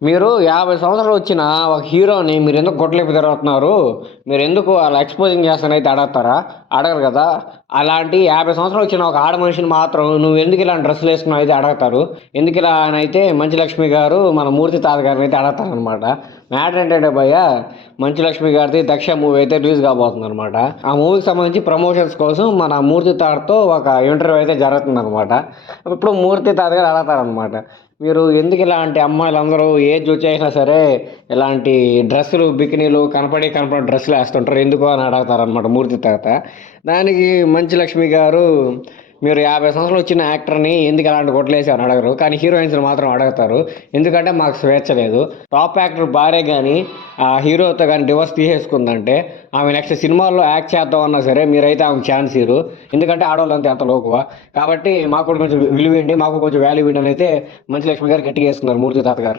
మీరు 50 సంవత్సరాలు వచ్చిన ఒక హీరోని మీరెందుకు గొడ్లెప్పి తిరుగుతున్నారు? మీరెందుకు అలా ఎక్స్‌పోజింగ్ చేస్తానైతే అడగతారా? అడగరు గదా! అలాంటి 50 సంవత్సరాలు వచ్చిన ఒక ఆడ మనిషిని మాత్రం నువ్వెందుకు ఇలాంటి డ్రెస్సులేసుకున్నావు అయితే అడగతారు. ఎందుకిలా అనైతే మంచులక్ష్మి గారు మన మూర్తి తాత గారినైతే అడగతారనమాట. మ్యాటర్ ఏంటంటే భయ్య, మంచులక్ష్మి గారిది 'దక్ష' మూవీ అయితే రిలీజ్ కాబోతుందనమాట. ఆ మూవీకి సంబంధించి ప్రమోషన్స్ కోసం మన మూర్తి తాతతో ఒక ఇంటర్వ్యూ అయితే జరుగుతుందనమాట. ఇప్పుడు మూర్తి తాత గారు అడగతారనమాట. మీరు ఎందుకు ఇలాంటి అమ్మాయిలందరూ ఏజ్ వచ్చేసినా సరే ఇలాంటి డ్రెస్సులు బికినీలు కనపడి డ్రెస్సులు వేస్తుంటారు ఎందుకు అని అడుగుతారనమాట మూర్తి తాత. దానికి మంచు లక్ష్మి గారు, మీరు 50 సంవత్సరాలు వచ్చిన యాక్టర్ని ఎందుకు అలాంటి కొట్లేసి అని అడగరు, కానీ హీరోయిన్స్ని మాత్రం అడుగుతారు. ఎందుకంటే మాకు స్వేచ్ఛ లేదు. టాప్ యాక్టర్ భార్య కానీ ఆ హీరోతో కానీ డివోర్స్ తీసేసుకుందంటే ఆమె నెక్స్ట్ సినిమాల్లో యాక్ట్ చేద్దాం అన్నా సరే మీరైతే ఆమెకు ఛాన్స్ ఇరు. ఎందుకంటే ఆడవాళ్ళంతా ఎంత లోకువ. కాబట్టి మాకు కూడా కొంచెం విలువ ఇవ్వండి, మాకు కొంచెం వాల్యూ ఇవ్వండి అని అయితే మంచు లక్ష్మి గారు గట్టిగా వేసుకున్నారు మూర్తి తాత గారు.